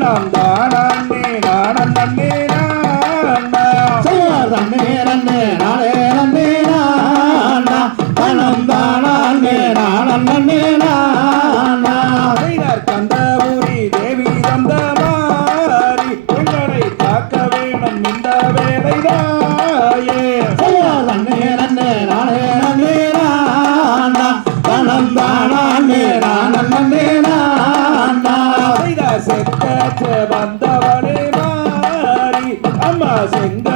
தன்னம் தானே நானம் நன்னே நானா தன்னே நன்னே நானே நன்னே நானா தன்னம் தானே நானம் நன்னே நானா செய்தார் கந்தபுரி தேவி தந்த மாறி எங்களை காக்க வேணும் இந்த வேலைதாயே தன்னே நன்னே நானே நன்னே நானா தன்னம் தானே நானம் நன்னே நானா செய்தார் செக்க வந்தவளே மாறி அம்மா செங்க